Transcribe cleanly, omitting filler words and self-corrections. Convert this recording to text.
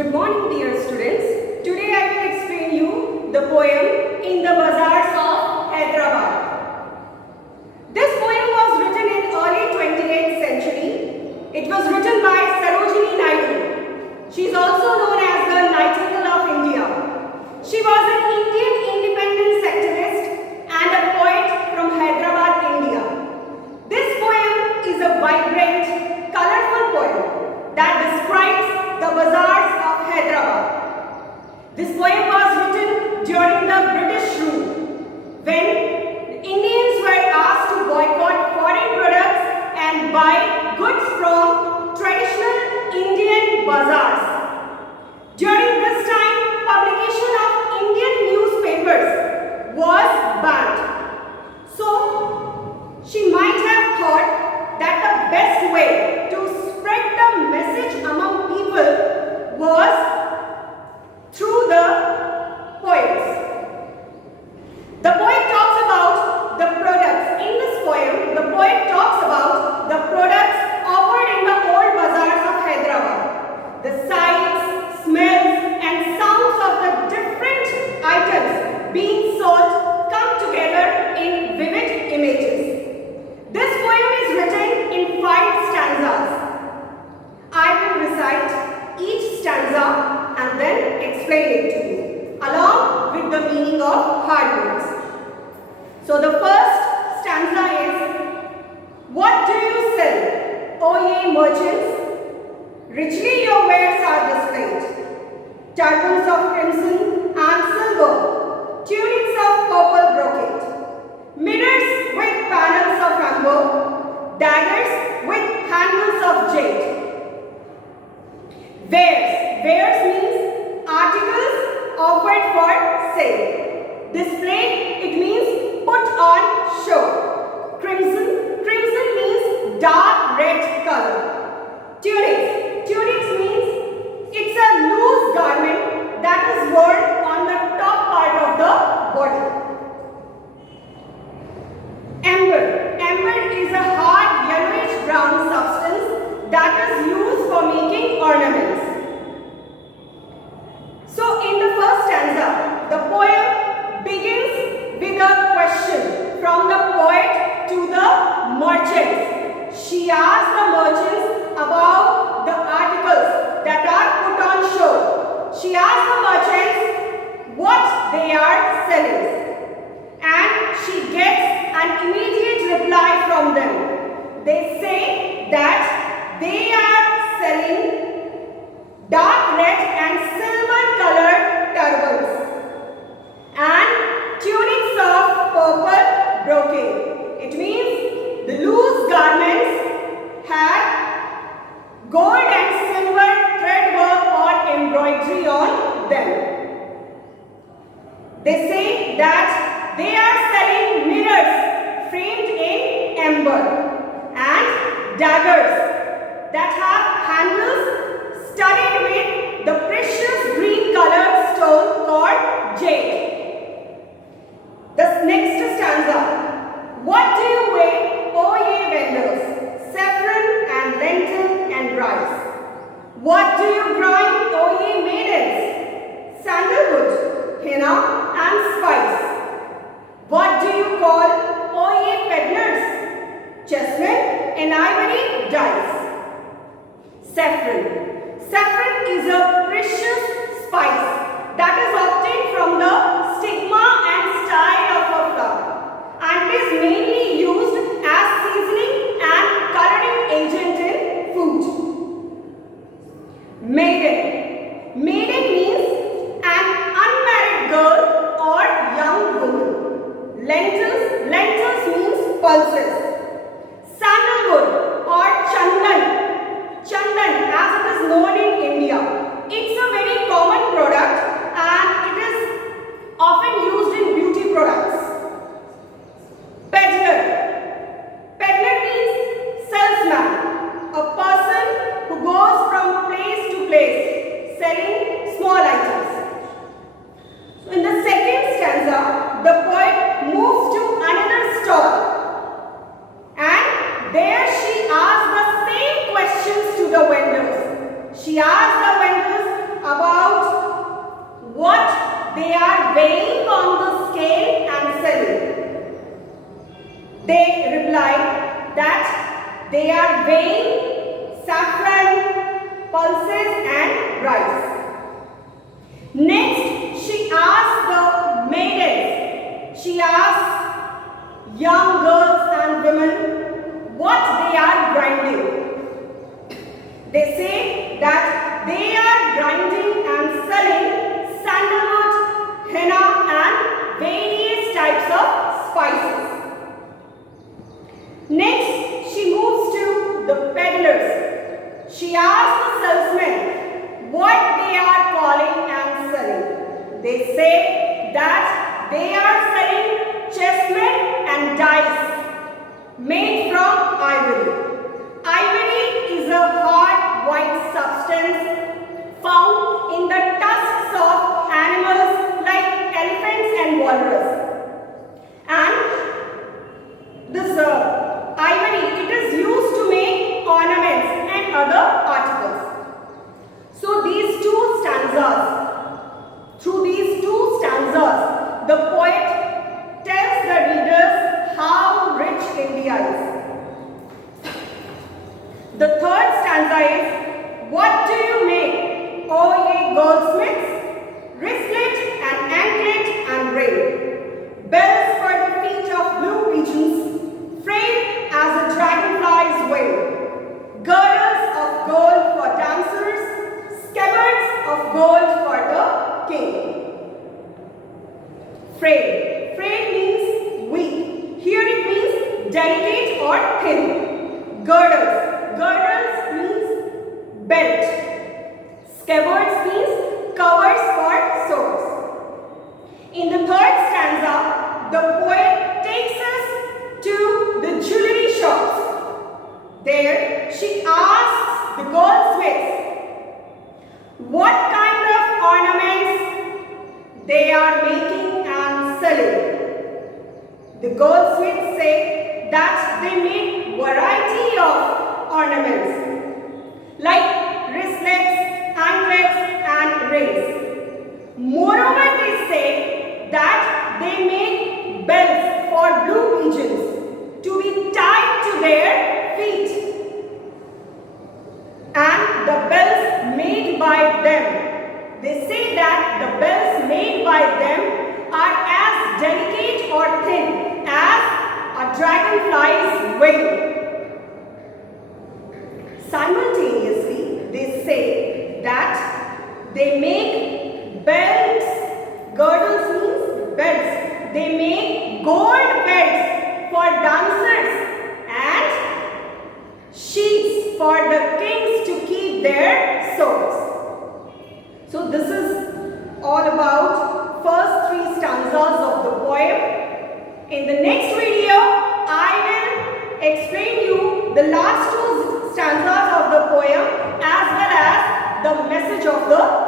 Good morning, dear students. Today I will explain you the poem In the Bazaars of Hyderabad. This poem was written in early 28th century. It was written by Sarojini Naidu. She is also known as the Nightingale of India. She was an Indian independence activist and a poet from Hyderabad, India. This poem is a vibrant, colorful poem that describes the bazaars of Hyderabad. This poem was written during the British rule, when Indians were asked to boycott foreign products and buy goods from traditional Indian bazaars. During this time, publication of Indian newspapers was banned. So, she might have thought that the best way to spread the message among people was through the poems. The poet talks about the products. In this poem, the poet talks about the products offered in the old bazaars of Hyderabad. The sights, smells and sounds of the different items being sold come together in vivid images. This poem is written in 5 stanzas. I will recite each stanza and then explain it to you, along with the meaning of hard words. So the first stanza is, what do you sell, O ye merchants? Richly your wares are displayed. Turbans of crimson and silver, tunics of purple brocade, mirrors with panels of amber, daggers with handles of jade. Wares. Wares means articles offered for sale. Displayed, it means put on show. Crimson. Crimson means dark red color. Tunics. Tunics means it's a loose garment that is worn on the top part of the body. Amber. Amber is a hard yellowish brown substance that is used for making ornaments. So in the first stanza, the poem begins with a question from the poet to the merchants. She asks the merchants about the articles that are put on show. She asks the merchants what they are selling, and she gets an immediate reply from them. They say that they are selling dark red and silver colored turbans and tunics of purple brocade. It means the loose garments had gold and silver thread work or embroidery on them. They say that they are selling mirrors framed in amber and daggers that have handles studded with the precious green colored stone called jade. The next stanza. What do you weigh, O ye vendors? Saffron and lentil and rice. What do you grind, O ye maidens? Sandalwood, henna and spice. What do you call, O ye peddlers? Chessmen and ivory dice. Saffron. Saffron is a precious spice that is obtained from the stigma and style of a flower and is mainly used as seasoning and coloring agent in food. Maiden. Maiden means an unmarried girl or young woman. Lentils. Lentils means pulses. Sandalwood or chandan. Chandan, as it is known in India, it's a very common product and it is often used in beauty products. Peddler. they are weighing saffron, pulses and rice. Next, she asks the maidens, she asks young girls and women what they are grinding. They say that they are grinding and selling sandalwood, henna and various types of spices. Next, she moves to the peddlers. She asks the salesmen what they are calling and selling. They say that they are selling chessmen and dice made from ivory. Ivory is a hard white substance found in the tusks of animals like elephants and walrus. And this ivory, it is used to make ornaments and other articles. So these two stanzas, through these two stanzas, the poet tells the readers how rich India is. The third stanza is, what do you make, O ye goldsmiths? Wristlet and anklet and ring. Bells for the feet of blue pigeons, frayed as a dragonfly's wing. Girdles of gold for dancers, scabbards of gold for the king. Frayed. Frayed means weak. Here it means delicate or thin. Girdles. Girdles means belt. Scabbards means covers for swords. In the third stanza, the poet takes us to the jewelry shops. There, she asks the goldsmiths what kind of ornaments they are making and selling. The goldsmiths say that they make variety of ornaments like wristlets, anklets and rings. Moreover, they say that they make bells for blue pigeons to be tied to their feet. And the bells made by them, they say that the bells made by them are as delicate or thin as a dragonfly's wing. Simultaneously, they say that they make belts, girdles means belts, they make gold belts for dancers and sheaths for the kings to keep their swords. So this is all about first three stanzas of the poem. In the next video, I will explain you the last two stanzas of the poem as well as the message of the